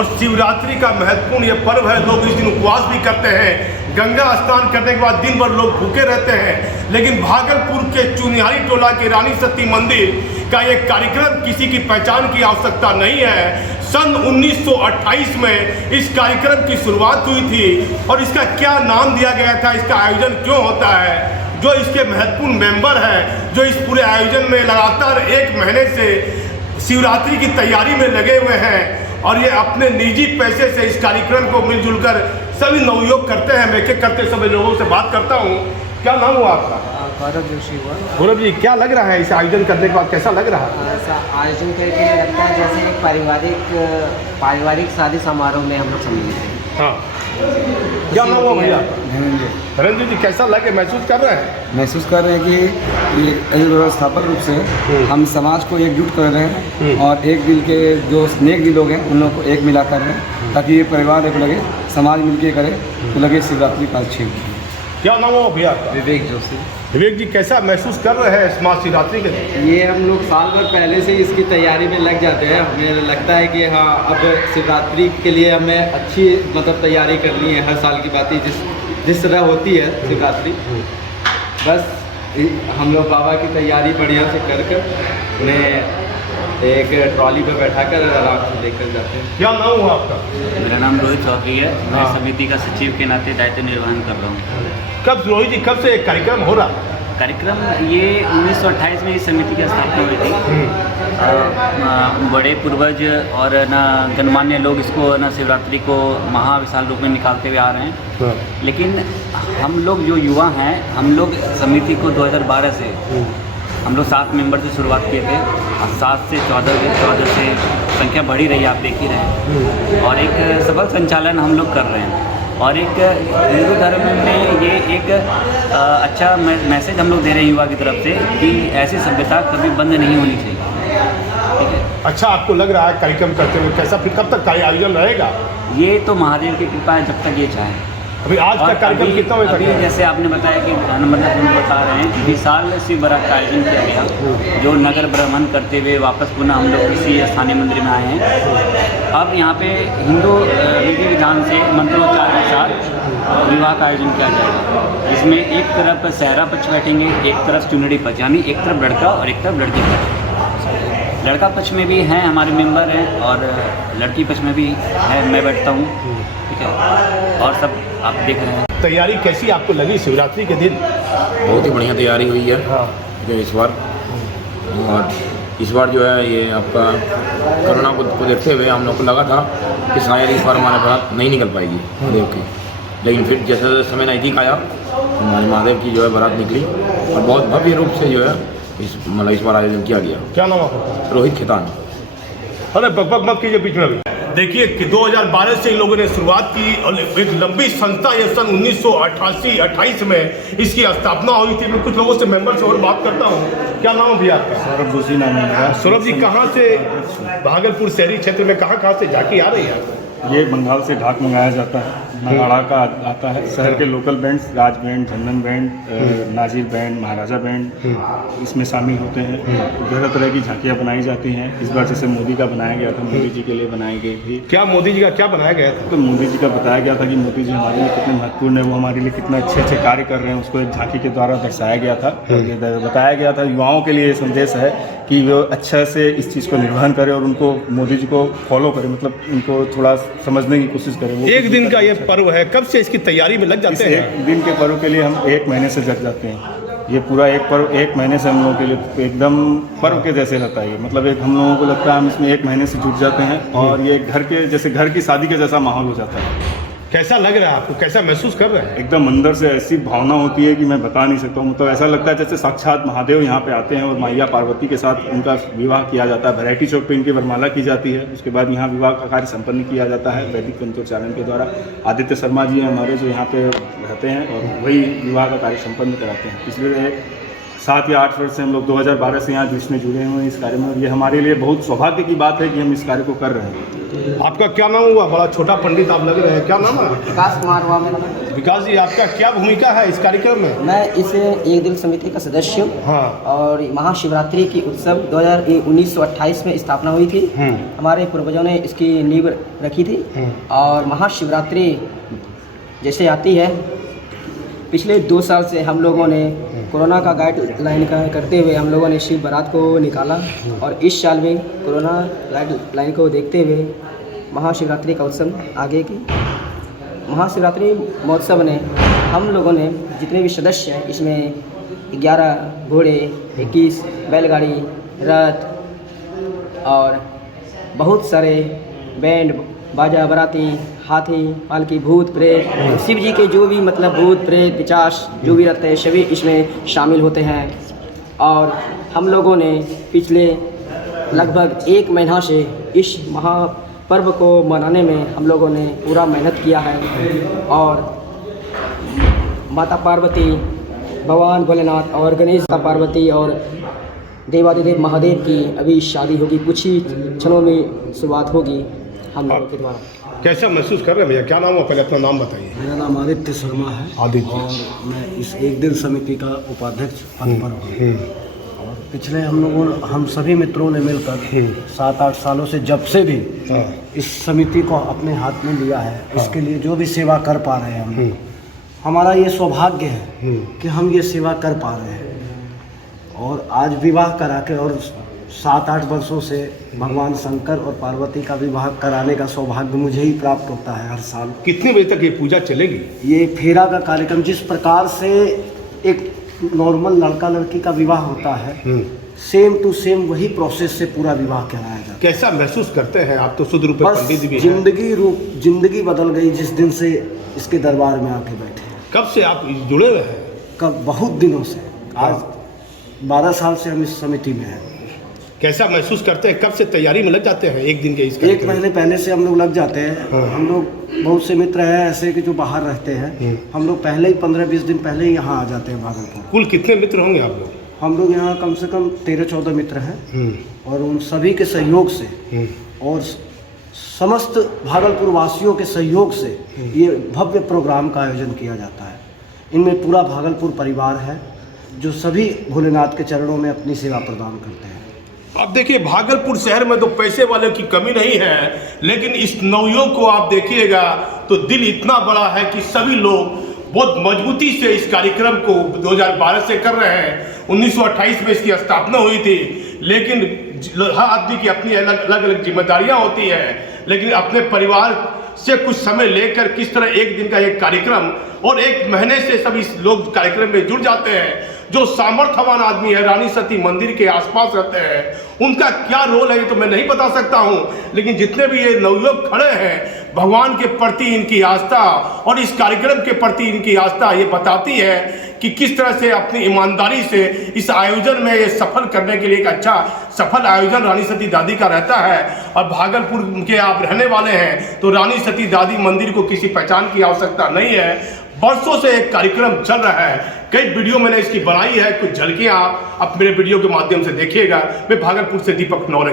और शिवरात्रि का महत्वपूर्ण ये पर्व है। लोग इस दिन उपवास भी करते हैं, गंगा स्नान करने के बाद दिन भर लोग भूखे रहते हैं। लेकिन भागलपुर के चुनिहारी टोला के रानी सती मंदिर का ये कार्यक्रम किसी की पहचान की आवश्यकता नहीं है। सन 1928 में इस कार्यक्रम की शुरुआत हुई थी और इसका क्या नाम दिया गया था, इसका आयोजन क्यों होता है, जो इसके महत्वपूर्ण मेंबर हैं, जो इस पूरे आयोजन में लगातार 1 महीने से शिवरात्रि की तैयारी में लगे हुए हैं और ये अपने निजी पैसे से इस कार्यक्रम को मिलजुल कर सभी नवयोग करते हैं। मैं एक करते सभी लोगों से बात करता हूँ। क्या नाम हुआ आपका? गौरव जोशी हुआ। गौरव जी, क्या लग रहा है इस आयोजन करने के बाद, कैसा लग रहा है? ऐसा आयोजन करके लगता है जैसे एक पारिवारिक शादी समारोह में हम लोग सम्मिलित हैं। हाँ, क्या नाम हुआ भैया? धनंजय जी, कैसा लगे, महसूस कर रहे हैं? महसूस कर रहे हैं कि ये व्यवस्थापक रूप से हम समाज को एकजुट कर रहे हैं और एक दिल के जो नेक दिल लोग हैं उन लोगों को एक मिला कर रहे हैं, ताकि ये परिवार एक लगे, समाज मिलके करे तो लगे शिवरात्रि का अच्छी। क्या नाम हुआ भैया? विवेक जोशी। विवेक जी, कैसा महसूस कर रहे हैं इस महाशिवरात्रि के दिन? ये हम लोग साल भर पहले से इसकी तैयारी में लग जाते हैं। हमें लगता है कि हाँ, अब शिवरात्रि के लिए हमें अच्छी तैयारी करनी है। हर साल की बात है, जिस तरह होती है शिवरात्रि, बस हम लोग बाबा की तैयारी बढ़िया से कर उन्हें एक ट्रॉली पर बैठाकर आराम से लेकर जाते हैं। क्या नाम हुआ आपका? मेरा नाम रोहित चौधरी है। मैं समिति का सचिव के नाते दायित्व निर्वहन कर रहा हूँ। कब रोहित जी, कब से एक कार्यक्रम हो रहा? कार्यक्रम ये 1928 में इस समिति की स्थापना हुई थी। बड़े पूर्वज और ना गणमान्य लोग इसको ना शिवरात्रि को महाविशाल रूप में निकालते हुए आ रहे हैं। लेकिन हम लोग जो युवा हैं, हम लोग समिति को 2012 से हम लोग 7 मेंबर से शुरुआत किए थे। 7 से 14 से संख्या बढ़ी रही, आप देख ही रहे हैं। और एक सफल संचालन हम लोग कर रहे हैं। और एक हिंदू धर्म में ये एक अच्छा मैसेज हम लोग दे रहे हैं युवा की तरफ से कि ऐसी सभ्यता कभी बंद नहीं होनी चाहिए। अच्छा, आपको लग रहा है कार्यक्रम करते हुए कैसा, फिर कब तक का आयोजन रहेगा? ये तो महादेव की कृपा है, जब तक ये चाहे। अभी आज का कार्यक्रम कितना बजे तक अभी है? जैसे आपने बताया कि मतलब हम बता रहे हैं, विशाल शिव बारात का आयोजन किया गया, जो नगर भ्रमण करते हुए वापस पुनः हम लोग किसी स्थानीय मंदिर में आए हैं। अब यहाँ पे हिंदू विधि विधान से मंत्रोच्चार के साथ विवाह का आयोजन किया जाएगा। इसमें एक तरफ सहरा पक्ष बैठेंगे, एक तरफ चुनरी पक्ष, यानी एक तरफ लड़का और एक तरफ लड़की पक्ष। लड़का पक्ष में भी हैं हमारे मेंबर हैं और लड़की पक्ष में भी है, मैं बैठता हूँ, ठीक है। और सब आप देख रहे हैं। तैयारी कैसी आपको लगी शिवरात्रि के दिन? बहुत ही बढ़िया तैयारी हुई है। हाँ। जो इस बार जो है ये आपका कोरोना को देखते हुए हम लोग को लगा था कि शायद इस बार हमारे बारात नहीं निकल पाएगी महादेव की, लेकिन फिर जैसे समय नज़दीक आया हमारे महादेव की जो है बारात निकली और बहुत भव्य रूप से जो है इस बार आयोजन किया गया। क्या नाम आपका? रोहित खेतान। अरे बकबक मत कीजिए बीच में। अभी देखिए कि 2012 से इन लोगों ने शुरुआत की और एक लंबी संस्था ये सन 1988-28 में इसकी स्थापना हुई थी। मैं कुछ लोगों से मेंबर से और बात करता हूँ। क्या नाम भैया आपका? सौरभ जोशी नाम है। सौरभ जी, कहाँ से भागलपुर शहरी क्षेत्र में कहाँ से झांकी आ रही है? ये बंगाल से ढाक मंगाया जाता है, नगाड़ा का आता है। शहर के लोकल बैंड्स, राज बैंड, चंदन बैंड, नाजिर बैंड, महाराजा बैंड इसमें शामिल होते हैं। तरह तरह की झांकियाँ बनाई जाती हैं। इस बार जैसे मोदी का बनाया गया था, मोदी जी के लिए बनाई गई थी। क्या मोदी जी का क्या बनाया गया था? तो मोदी जी का बताया गया था कि मोदी जी हमारे लिए कितने महत्वपूर्ण है, वो हमारे लिए कितने अच्छे अच्छे कार्य कर रहे हैं, उसको एक झांकी के द्वारा दर्शाया गया था। ये बताया गया था, युवाओं के लिए ये संदेश है कि वो अच्छा से इस चीज़ को निर्वहन करें और उनको मोदी जी को फॉलो करें, मतलब उनको थोड़ा समझने की कोशिश करें। एक दिन का ये पर्व है, कब से इसकी तैयारी में लग जाते हैं? एक दिन के पर्व के लिए हम 1 महीने से जग जाते हैं। ये पूरा एक पर्व 1 महीने से हम लोगों के लिए एकदम पर्व के जैसे रहता है। मतलब एक हम लोगों को लगता है हम इसमें 1 महीने से जुट जाते हैं और ये घर की शादी के जैसा माहौल हो जाता है। कैसा लग रहा है आपको, कैसा महसूस कर रहे हैं? एकदम अंदर से ऐसी भावना होती है कि मैं बता नहीं सकता हूँ। मतलब ऐसा लगता है जैसे साक्षात महादेव यहाँ पे आते हैं और मैया पार्वती के साथ उनका विवाह किया जाता है। वैरायटी चौक पे इनकी वरमाला की जाती है। उसके बाद यहाँ विवाह का कार्य संपन्न किया जाता है वैदिक मंत्रोच्चारण के द्वारा। आदित्य शर्मा जी हमारे जो यहाँ पे रहते हैं और वही विवाह का कार्य संपन्न कराते हैं। पिछले 7 या 8 वर्ष से हम लोग 2012 से यहाँ इसमें जुड़े हुए हैं इस कार्य में, और ये हमारे लिए बहुत सौभाग्य की बात है कि हम इस कार्य को कर रहे हैं। आपका क्या नाम हुआ? बड़ा छोटा पंडित आप लग रहे हैं, क्या नाम है? विकास कुमार हुआ मेरा नाम। विकास जी, आपका क्या भूमिका है इस कार्यक्रम में? मैं इस एक दिल समिति का सदस्य हूँ। हाँ। और महाशिवरात्रि की उत्सव 1928 में स्थापना हुई थी। हमारे पूर्वजों ने इसकी नींव रखी थी। और महाशिवरात्रि जैसे आती है, पिछले 2 साल से हम लोगों ने कोरोना का गाइडलाइन का करते हुए हम लोगों ने शिव बारात को निकाला, और इस साल भी कोरोना गाइडलाइन को देखते हुए महाशिवरात्रि का उत्सव आगे की। महाशिवरात्रि महोत्सव ने हम लोगों ने जितने भी सदस्य हैं, इसमें 11 घोड़े, 21 बैलगाड़ी, रथ और बहुत सारे बैंड बाजा, बाराती, हाथी, पालकी, भूत प्रेत, शिव जी के जो भी मतलब भूत प्रेत पिशाच जो भी रहते हैं सभी इसमें शामिल होते हैं। और हम लोगों ने पिछले लगभग 1 महीना से इस महापर्व को मनाने में हम लोगों ने पूरा मेहनत किया है। और माता पार्वती, भगवान भोलेनाथ और गणेश माता पार्वती और देवादिदेव महादेव की अभी शादी होगी, कुछ ही क्षणों में शुरुआत होगी हम लोगों के द्वारा। कैसा महसूस कर रहे हैं भैया? क्या नाम है? पहले अपना नाम बताइए। मेरा नाम आदित्य शर्मा है। आदित्य। और मैं इस एक दिन समिति का उपाध्यक्ष पद पर हूँ। और पिछले हम सभी मित्रों ने मिलकर 7-8 सालों से जब से भी इस समिति को अपने हाथ में लिया है, इसके लिए जो भी सेवा कर पा रहे हैं हम, हमारा ये सौभाग्य है कि हम ये सेवा कर पा रहे हैं। और आज विवाह करा के और 7-8 वर्षों से भगवान शंकर और पार्वती का विवाह कराने का सौभाग्य मुझे ही प्राप्त होता है हर साल। कितने बजे तक ये पूजा चलेगी? ये फेरा का कार्यक्रम, जिस प्रकार से एक नॉर्मल लड़का लड़की का विवाह होता है, सेम टू सेम वही प्रोसेस से पूरा विवाह कराया जाता है। कैसा महसूस करते हैं आप? तो शुद्ध रूप में पंडित भी हैं। जिंदगी बदल गई जिस दिन से इसके दरबार में आके बैठे हैं। कब से आप जुड़े हुए हैं? कब? बहुत दिनों से। आज 12 साल से हम इस समिति में हैं। कैसा महसूस करते हैं? कब से तैयारी में लग जाते हैं एक दिन के इस 1 महीने पहले से हम लोग लग जाते हैं। हम लोग बहुत से मित्र हैं ऐसे कि जो बाहर रहते हैं, हम लोग पहले ही 15-20 दिन पहले ही यहाँ आ जाते हैं भागलपुर। कुल कितने मित्र होंगे आप लोग? हम लोग यहाँ कम से कम 13-14 मित्र हैं। और उन सभी के सहयोग से और समस्त भागलपुर वासियों के सहयोग से ये भव्य प्रोग्राम का आयोजन किया जाता है। इनमें पूरा भागलपुर परिवार है जो सभी भोलेनाथ के चरणों में अपनी सेवा प्रदान करते हैं। अब देखिए, भागलपुर शहर में तो पैसे वाले की कमी नहीं है, लेकिन इस नवयुवक को आप देखिएगा तो दिल इतना बड़ा है कि सभी लोग बहुत मजबूती से इस कार्यक्रम को 2012 से कर रहे हैं। 1928 में इसकी स्थापना हुई थी, लेकिन हर आदमी की अपनी अलग अलग जिम्मेदारियां होती हैं। लेकिन अपने परिवार से कुछ समय लेकर किस तरह एक दिन का एक कार्यक्रम और 1 महीने से सभी लोग कार्यक्रम में जुड़ जाते हैं। जो सामर्थ्यवान आदमी है, रानी सती मंदिर के आसपास रहते हैं, उनका क्या रोल है ये तो मैं नहीं बता सकता हूं, लेकिन जितने भी ये नवयुवक खड़े हैं, भगवान के प्रति इनकी आस्था और इस कार्यक्रम के प्रति इनकी आस्था ये बताती है कि किस तरह से अपनी ईमानदारी से इस आयोजन में ये सफल करने के लिए एक अच्छा सफल आयोजन रानी सती दादी का रहता है। और भागलपुर के आप रहने वाले हैं तो रानी सती दादी मंदिर को किसी पहचान की आवश्यकता नहीं है। बरसों से एक कार्यक्रम चल रहा है। कई वीडियो मैंने इसकी बनाई है, कुछ झलकियाँ आप मेरे वीडियो के माध्यम से देखिएगा। मैं भागलपुर से दीपक नौरंगी।